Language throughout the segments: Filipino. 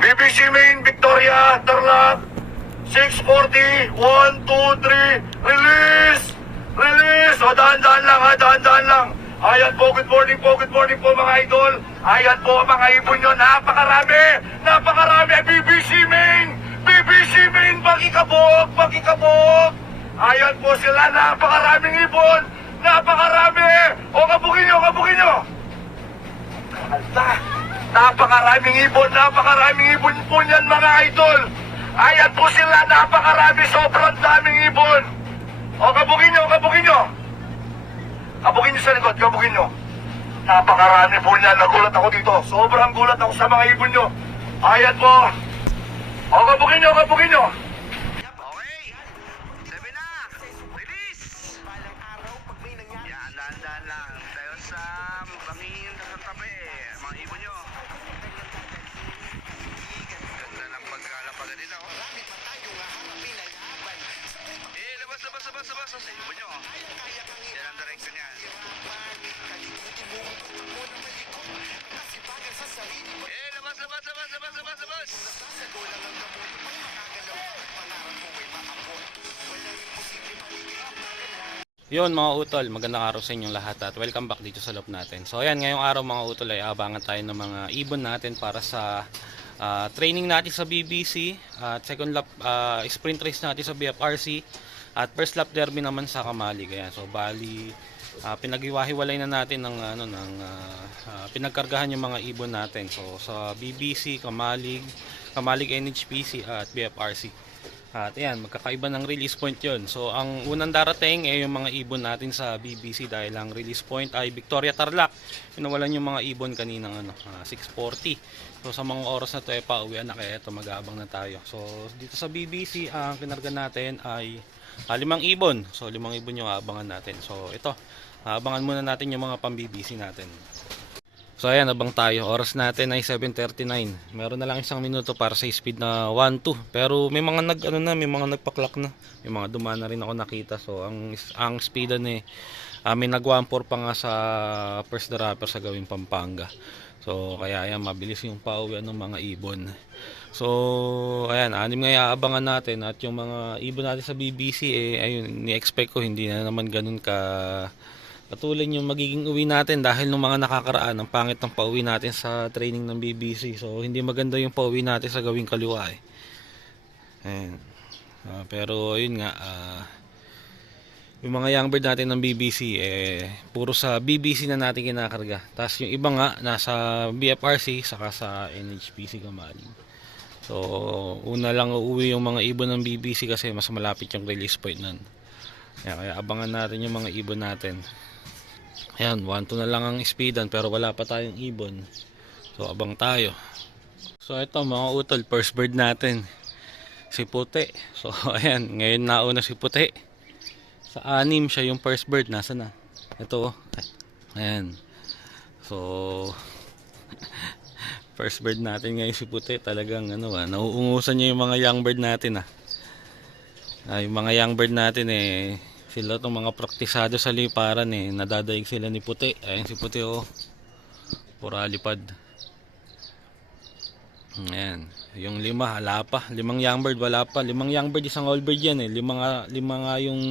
BBC Main, Victoria, Tarlac, 640, 1, 2, 3, release! Release! O, dahan-dahan lang ha, dahan-dahan lang. Ayan po, good morning po mga idol. Ayan po mga ibon nyo, napakarami! Napakarami! BBC Main! BBC Main, bagikabog! Bagikabog! Ayan po sila, napakaraming ibon! Napakarami! O, kabugin nyo, kabugin nyo! Napakaraming ibon po niyan mga idol. Ayan po sila, napakarami, sobrang daming ibon. O, kabugin nyo, kabugin nyo. Kabugin nyo sa likod, kabugin nyo. Napakarami po niyan, nagulat ako dito. Sobrang gulat ako sa mga ibon nyo. Ayan po. O, kabugin nyo, kabugin nyo. Okay, 7 na. Release. Yan, dahan-dahan lang. Tayo sa bangin sa tabi. Mga ibon nyo. Ganda ng pagkalapagan nila, oh. Labas sa ibon nyo. Yan ang direction yan. Labas. Yun mga utol, magandang araw sa inyong lahat at welcome back dito sa loob natin. So ayan, ngayong araw mga utol ay abangan tayo ng mga ibon natin para sa training natin sa BBC at second lap sprint race natin sa BFRC at first lap derby naman sa Kamalig. Ayan, so bali pinaghiwa-hiwalay na natin ng pinagkargahan yung mga ibon natin. So sa BBC, Kamalig NHPC at BFRC. At ayan, magkakaiba ng release point yon. So ang unang darating ay yung mga ibon natin sa BBC dahil ang release point ay Victoria Tarlac. Pinawalan yung mga ibon kaninang 6:40. So sa mga oras na to ay pauwian na, kaya ito mag-aabang na tayo. So dito sa BBC ang kinarga natin ay 5 ibon. So 5 ibon yung aabangan natin. So ito, aabangan muna natin yung mga pang-BBC natin. So ayan, abang tayo. Oras natin ay 7:39. Meron na lang isang minuto para sa speed na 1-2. Pero may mga may mga nagpa-clock na. May mga dumaan na rin ako nakita. So ang speedan may nag 1-4 pa nga sa first dropper sa gawing Pampanga. So kaya ayan, mabilis yung pauwi ng mga ibon. So ayan, 6 nga aabangan natin at yung mga ibon natin sa BBC ayun, ni-expect ko hindi na naman ganun ka patuloy yung magiging uwi natin dahil nung mga nakakaraan ang pangit ng pauwi natin sa training ng BBC. So hindi maganda yung pauwi natin sa gawing kaliwa Ayan. Pero yun nga, yung mga young bird natin ng BBC puro sa BBC na natin kinakarga. Tapos yung iba nga nasa BFRC saka sa NHPC Kamalig. So una lang uuwi yung mga ibon ng BBC kasi mas malapit yung release point nun. Kaya abangan natin yung mga ibon natin. Ayan, 1-2 na lang ang speedan pero wala pa tayong ibon. So abang tayo. So ito mga utol, first bird natin, si Puti. So ayan, ngayon nauna si Puti. Sa 6 siya yung first bird. Nasaan na? Ito, ayan. So first bird natin ngayon si Puti. Talagang nauungusan niya yung mga young bird natin yung mga young bird natin sila itong mga praktisado sa liparan nadadaig sila ni Puti. Ayan si Puti pura lipad. Ayan, yung 5 wala pa, 5 young bird wala pa, 5 young bird isang old bird yan 5 nga yung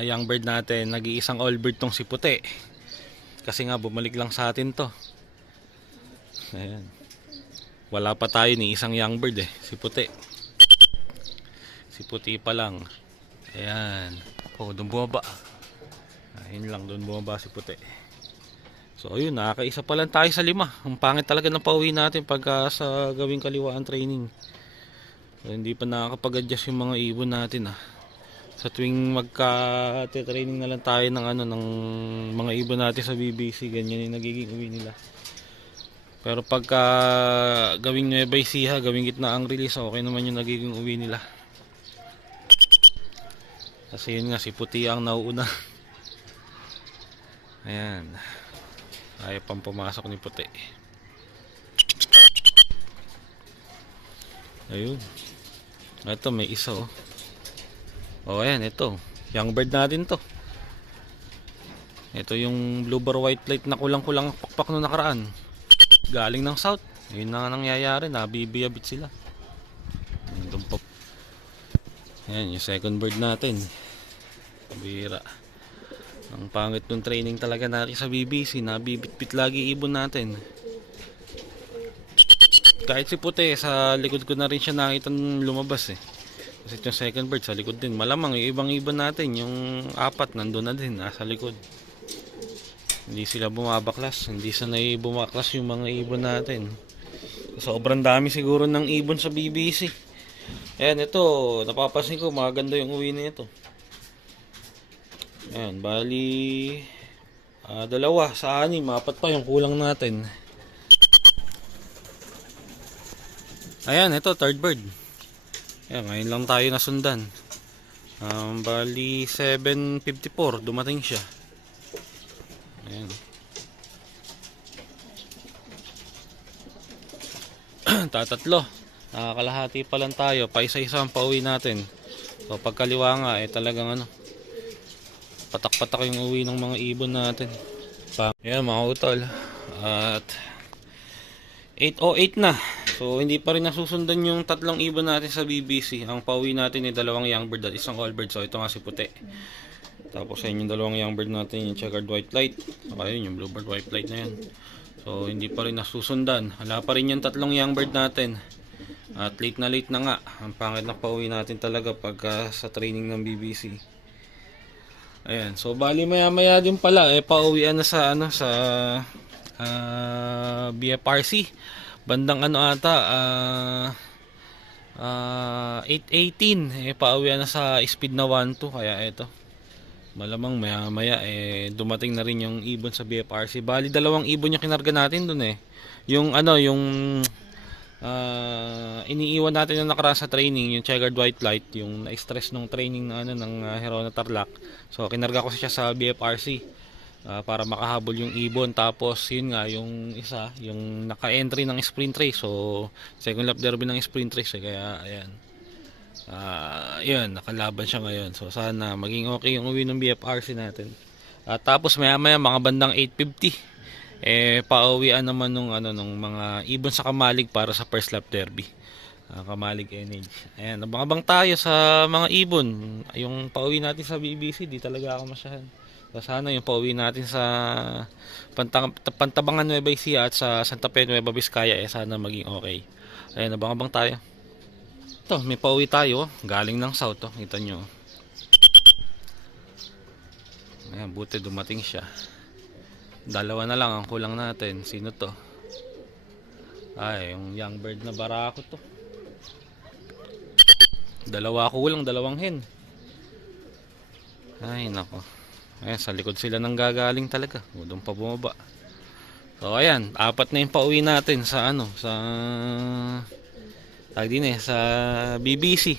young bird natin, nag-iisang old bird tong si Puti kasi nga bumalik lang sa atin to. Ayan, wala pa tayo ni isang young bird si Puti. Si Puti pa lang. Ayan. Doon bumaba. Ayun lang, doon bumaba si Puti. So ayun, nakakaisa pa lang tayo sa 5. Ang pangit talaga ng pauwi natin pagka sa gawing kaliwaan training. So, hindi pa nakakapag-adjust yung mga ibon natin Sa tuwing magka-training na lang tayo ng ng mga ibon natin sa BBC, ganyan yung nagiging uwi nila. Pero pagka gawing Nueva Ecija, gawing gitna ang release, okay naman yung nagiging uwi nila. Kasi yun nga, si Puti ang nauuna. Ayan, ayaw pang pumasok ni Puti. Ayun, ito may isa ayan, ito young bird natin to. Ito yung blue bar white light na kulang-kulang pakpak no nakaraan. galing ng south. Yun na nga nangyayari, nabibiyabit sila. Doon pa. Ayan, yung second bird natin. Bira. Ang pangit ng training talaga natin sa BBC, nabibitbit lagi ibon natin. Kahit si puti, sa likod ko na rin siya nakita lumabas eh. Kasi yung second bird sa likod din. Malamang yung ibang ibon natin, yung apat nandun na din, nasa likod. Hindi sila bumabaklas, hindi sanay bumaklas yung mga ibon natin. Sobrang dami siguro ng ibon sa BBC. Ayan, ito, napapansin ko, maganda yung uwi na ito. Ayan, bali, dalawa sa anim, apat pa yung kulang natin. Ayan, ito, third bird. Ayan, ngayon lang tayo nasundan. Bali, 7:54, dumating siya. Ayan. Tatatlo. Nakakalahati pa lang tayo. Paisa-isa ang pauwi natin. So pagkaliwa nga talagang patak-patak yung uwi ng mga ibon natin. Ayan mga utol. At 8:08 na. So hindi pa rin nasusundan yung tatlong ibon natin sa BBC. Ang pauwi natin ay dalawang young bird at isang all bird. So ito nga si puti. Tapos ayun yung dalawang young bird natin, yung checkered white light. Saka yun yung bluebird white light na yan. So hindi pa rin nasusundan. Wala pa rin yung tatlong young bird natin. At late na nga. Ang pangit na pauwi natin talaga pagka sa training ng BBC. Ayan. So bali maya din pala pauwian na sa sa BFRC. Bandang 8:18 pauwian na sa speed na 1-2. Kaya eto. Malamang maya dumating na rin yung ibon sa BFRC. Bali dalawang ibon yung kinarga natin dun Yung yung iniiwan natin na nakaraan sa training, yung checkered white light, yung na-stress nung training ng Herona Tarlac. So kinarga ko siya sa BFRC para makahabol yung ibon. Tapos yun nga yung isa, yung naka-entry ng sprint race. So second lap derby ng sprint race kaya ayan. Yun, nakalaban siya ngayon. So sana maging okay yung uwi ng BFRC natin. Tapos maya mga bandang 8:50 pauwian naman nung mga ibon sa Kamalig para sa first lap derby. Kamalig NH. Ayan, abang-abang tayo sa mga ibon. Yung pauwi natin sa BBC, di talaga ako masyahan. So sana yung pauwi natin sa Pantabangan Nueva Ecija at sa Santa Fe Nueva Vizcaya sana maging okay. Ayan, abang-abang tayo. Ito, may pauwi tayo, galing ng south kita nyo. Ayan, buti dumating siya. Dalawa na lang ang kulang natin. Sino to? Ay, yung young bird na barako to. Dalawa kulang, dalawang hen. Ay, nako. Ayan, sa likod sila nang gagaling talaga. Doon pa bumaba. So, ayan, apat na yung pauwi natin sa sa BBC.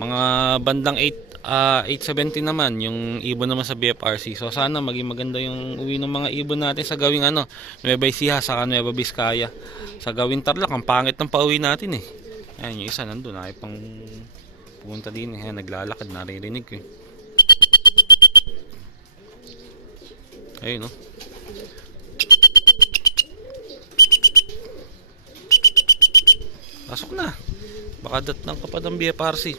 Mga bandang 8:70 naman yung ibon naman sa BFRC. So sana maging maganda yung uwi ng mga ibon natin sa gawing Nueva Ecija saka Nueva Vizcaya. Sa gawing Tarlac ang pangit ng pauwi natin Ayan yung isa nandun ay pang pupunta din Ayan, naglalakad, naririnig ko Ayun pasok na. Baka datnang kapad ng BFRC.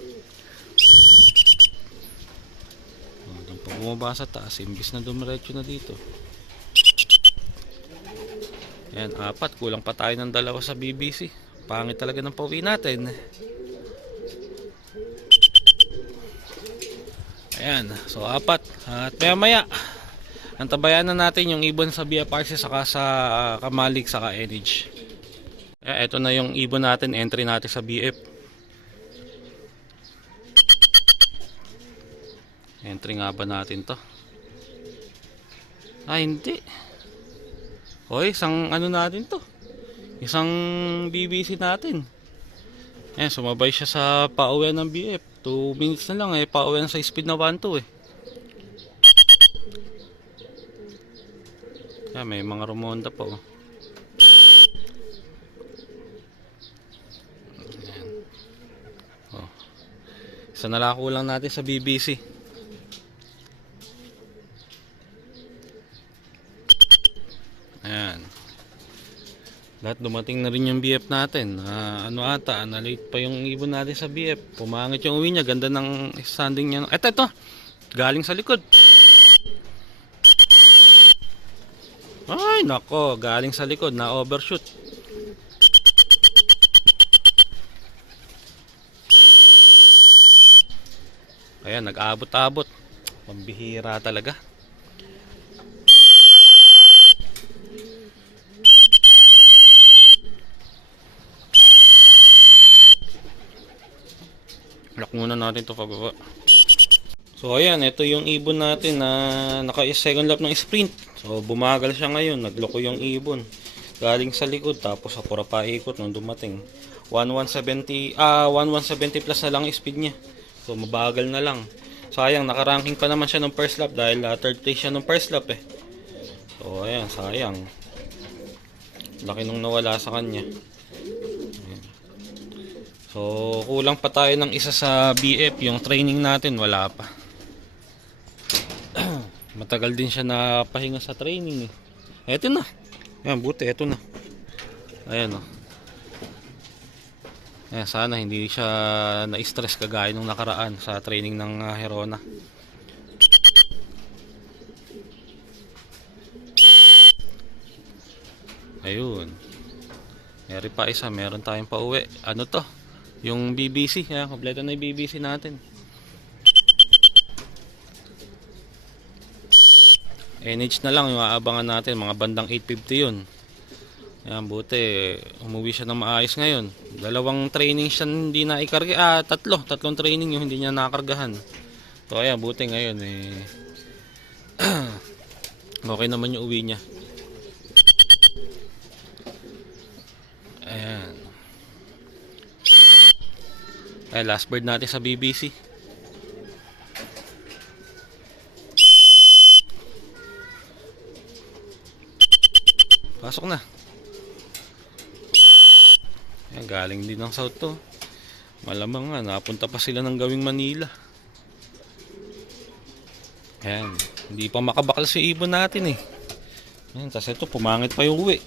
Bumaba sa taas imbis na dumiretso na dito. Ayan, apat, kulang pa tayo ng dalawa sa BBC. Pangit talaga ng pauwi natin. Ayan, so apat. At maya antabayan na natin yung ibon sa BFRC saka sa Kamalig saka NH. Ito na yung ibon natin, entry natin sa BF. Entry nga ba natin to? Hindi. Hoy, isang natin to. Isang BBC natin. Sumabay siya sa pauwian ng BF. 2 minutes na lang pauwian sa speed na 1-2 may mga rumonda pa Isa na lang kulang natin sa BBC. Ayan. Lahat dumating na rin yung BF natin. Ano ata, na-late pa yung ibon natin sa BF. Pumangit yung uwi niya, ganda ng standing niya. Ito, galing sa likod. Ay, nako, galing sa likod, na overshoot. Ayan, nag-abot-abot. Pambihira talaga. Lock muna natin to pababa. So ayan, ito yung ibon natin na naka-second lap ng sprint. So bumagal siya ngayon, nagloko yung ibon. Galing sa likod tapos sa pura paikot nung dumating. 1170 plus na lang speed niya. So mabagal na lang. Sayang, nakaranking pa naman siya ng first lap dahil third place siya ng first lap eh. So ayan, sayang. Laki nung nawala sa kanya. So, kulang pa tayo ng isa sa BF. Yung training natin, wala pa. Matagal din siya na pahinga sa training eh. Eto na. Ayan, buti, eto na. Ayan o. Ayan, sana hindi siya na-stress kagaya nung nakaraan sa training ng Herona. Ayun. Meron pa isa, meron tayong pauwi. Ano to? Yung BBC, kompleto na yung BBC natin. NH na lang yung aabangan natin, mga bandang 8:50 yun. Ayan, buti umuwi siya ng maayos ngayon. Dalawang training siya hindi na ikarga, tatlong training yung hindi niya nakargahan. So ayan, buti ngayon okay naman yung uwi niya. Ayan. Ay, last bird natin sa BBC. Pasok na. Ayan, galing din ng south to. Malamang nga, napunta pa sila ng gawing Manila. Ayan, hindi pa makabakal si ibon natin eh. Ayan, tas ito, pumangit pa yung uwi.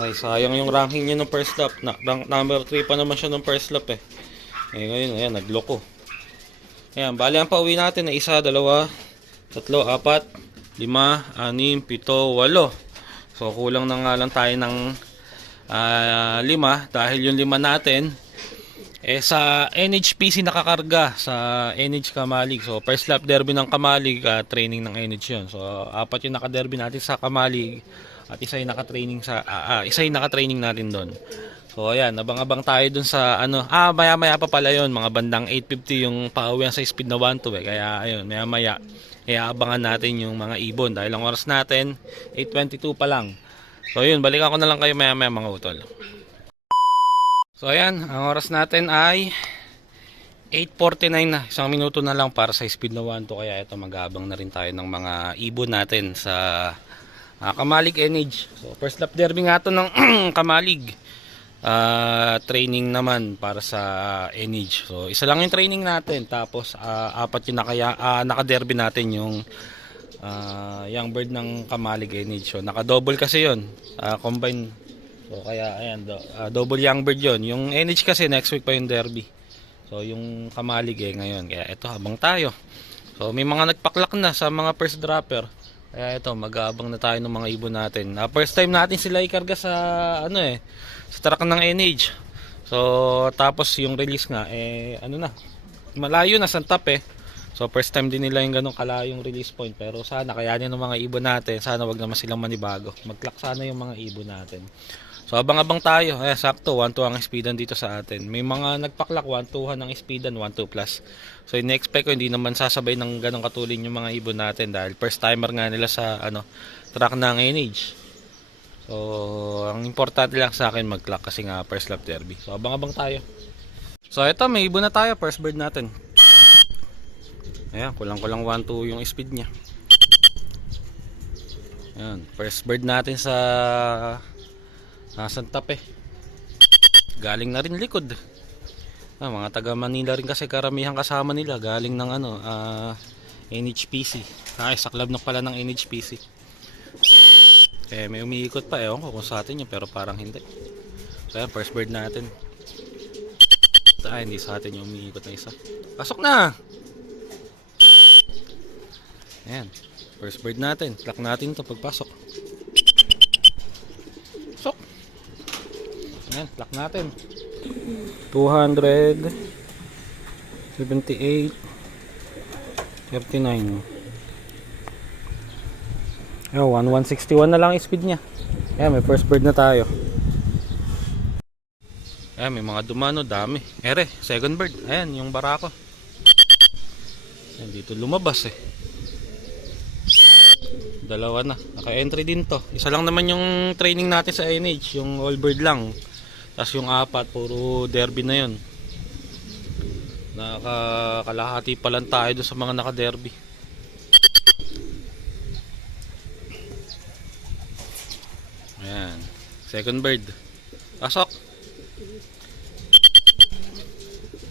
Ay, sayang yung ranking niya ng first lap. Rank number 3 pa naman siya ng first lap eh. Eh ngayon, ayan, nagloko. Ayan, bali ang pauwi natin na 1, 2, 3, 4, 5, 6, 7, 8. So, kulang na nga lang tayo ng 5 dahil yung 5 natin sa NHPC nakakarga sa NH Kamalig. So, first lap derby ng Kamalig, training ng NH yun. So, 4 yung naka-derby natin sa Kamalig at isa yung naka-training natin doon. So ayan, abang-abang tayo dun sa maya-maya pa pala yun, mga bandang 8:50 yung pauwian sa speed na 1-2 eh. Kaya ayun, maya-maya abangan natin yung mga ibon dahil ang oras natin 8:22 pa lang. So yun, balikan ko na lang kayo maya-maya mga utol. So ayan, ang oras natin ay 8:49 na. 1 minuto na lang para sa speed na 1-2. Kaya ito, mag-aabang na rin tayo ng mga ibon natin sa Kamalig NH. So first lap derby nga to ng Kamalig. Training naman para sa NH. So isa lang yung training natin, tapos 4 yung naka-derby natin yung young bird ng Kamalig NH. So naka-double kasi yun, combine. So kaya ayan, double young bird yun. Yung NH kasi next week pa yung derby. So yung Kamalig ngayon. Kaya ito, habang tayo. So may mga nagpaklak na sa mga first dropper. Kaya ito, mag-aabang na tayo ng mga ibon natin. First time natin sila ikarga sa sa truck ng NH. So tapos yung release nga malayo na sa top eh. So first time din nila yung ganong kalayong release point, pero sana kayanin ng mga ibon natin. Sana wag naman silang manibago. Mag-clock sana yung mga ibon natin. So abang-abang tayo. Sakto 1-2 ang speedan dito sa atin. May mga nagpaklak 1-2 ng speedan, 1-2 plus. So in-expect ko hindi naman sasabay ng ganong katulin yung mga ibon natin dahil first timer nga nila sa track ng NH. So ang importante lang sa akin mag-clock kasi nga first lap derby. So abang-abang tayo. So ito, may ibon na tayo, first bird natin. Ayan, kulang-kulang 1-2 yung speed niya. Ayan, first bird natin sa Santa Fe. Galing na rin likod. Mga taga Manila rin kasi karamihan kasama nila. Galing ng NHPC. Sa club na pala ng NHPC. Eh, may umiikot pa. Ewan ko kung sa atin yun, pero parang hindi. So, ayan, first bird natin. Hindi sa atin yung umiikot na isa. Pasok na! Ayan, first bird natin. Clock natin to pagpasok. Pasok! Ayan, clock natin. 278 39. Ayan, 1161 na lang yung speed niya. Ayan, may first bird na tayo. Ayan, may mga dumano, dami. Ere, second bird. Ayan, yung barako. Ayan, dito lumabas eh. Dalawa na. Naka-entry din to. Isa lang naman yung training natin sa NH. Yung all bird lang. Tapos yung apat, puro derby na yun. Nakakalahati pa lang tayo doon sa mga naka-derby. Ayan. Second bird. Pasok.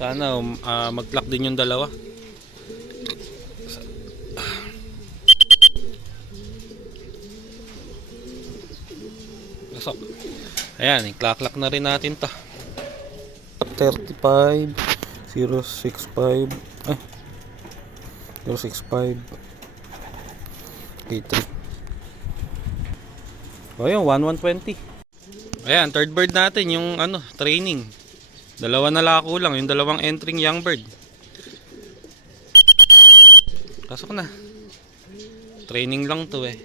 Sana mag-clock din yung dalawa. Pasok. Ayan, i-clock na rin natin to. 35 065 065 K3. O yun, 1120. Ayan, third bird natin, yung training. Dalawa na lako lang, yung dalawang entering young bird. Pasok na. Training lang to eh.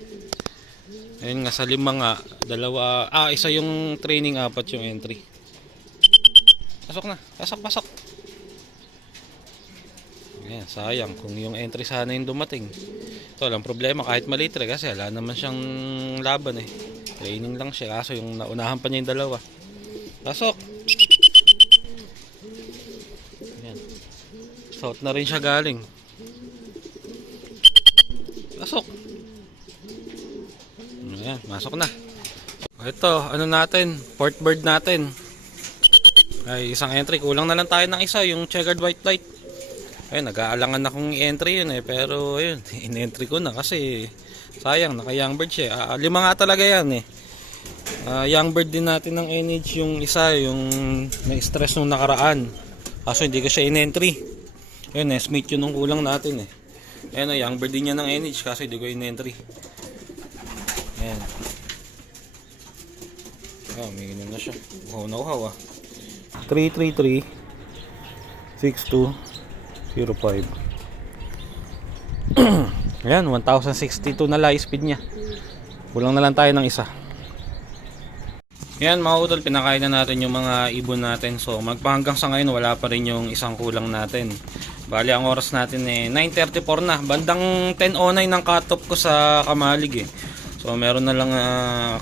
Ayun nga, sa lima nga, dalawa, isa yung training, apat yung entry. Pasok na, pasok. Ayan, sayang kung yung entry sana yung dumating. Ito lang problema, kahit maliit kasi wala naman siyang laban eh. Training lang siya, kaso yung naunahan pa niya yung dalawa. Pasok! Ayan. South na rin siya galing. Pasok! Ayan, masok na. Ito, natin, fourth bird natin. Ay, isang entry, kulang na lang tayo ng isa, yung checkered white light. Ayun, nag-aalangan akong i-entry yun eh, pero ayun, in-entry ko na kasi sayang, naka-young bird siya. 5 nga talaga yan eh. Young bird din natin ng NH yung isa, yung na-stress nung nakaraan. Kaso hindi ko siya in-entry. Ayun, S-mate yun nung kulang natin eh. Ayun, young bird din niya ng NH kasi hindi ko in-entry. Ayan. Umiinom na siya. Uhaw na uhaw 333 6205. Ayan, 1062 na live speed niya. Kulang na lang tayo ng isa. Ayan mga utol, pinakain na natin yung mga ibon natin. So magpahanggang sa ngayon wala pa rin yung isang kulang natin. Bali ang oras natin 9:34 na. Bandang 10:09 ng cut-off ko sa Kamalig eh. So meron na lang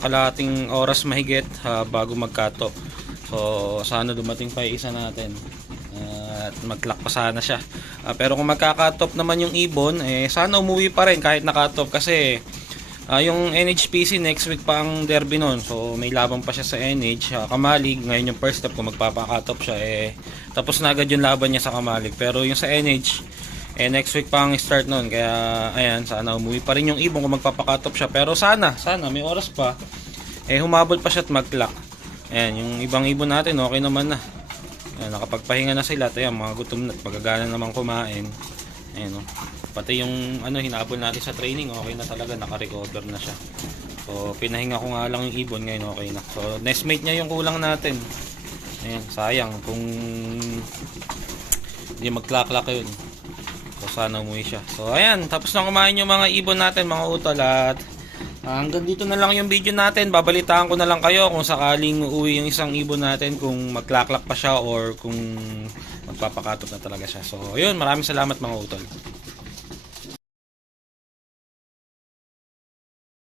kalahating oras mahigit bago mag-cut-off. So sana dumating pa yung isa natin. At mag-clock pa sana siya. Pero kung magka-cut-off naman yung ibon, sana umuwi pa rin kahit na-cut-off kasi yung NHPC next week pa ang derby nun. So may laban pa siya sa NH. Kamalig, ngayon yung first step kung magpapa-cut-off siya tapos na agad yung laban niya sa Kamalig. Pero yung sa NH next week pa ang start nun. Kaya ayan, sana umuwi pa rin yung ibon kung magpapa-cut off siya. Pero sana may oras pa humabol pa siya at mag-clock. Ayan, yung ibang ibon natin okay naman na. Ayan, nakapagpahinga na sila. Ayan, mga gutom na at magagana naman kumain. Ayan, pati yung hinabol natin sa training okay na talaga, naka-recover na siya. So pinahinga ko nga lang yung ibon, ngayon okay na. So nestmate niya yung kulang natin. Ayan, sayang kung hindi mag-clock yun. So sana umuwi siya. So ayan, tapos na kumain yung mga ibon natin mga utol. At hanggang dito na lang yung video natin. Babalitaan ko na lang kayo kung sakaling uuwi yung isang ibon natin, kung mag-clock pa siya or kung magpapakatop na talaga siya. So ayun, maraming salamat mga utol.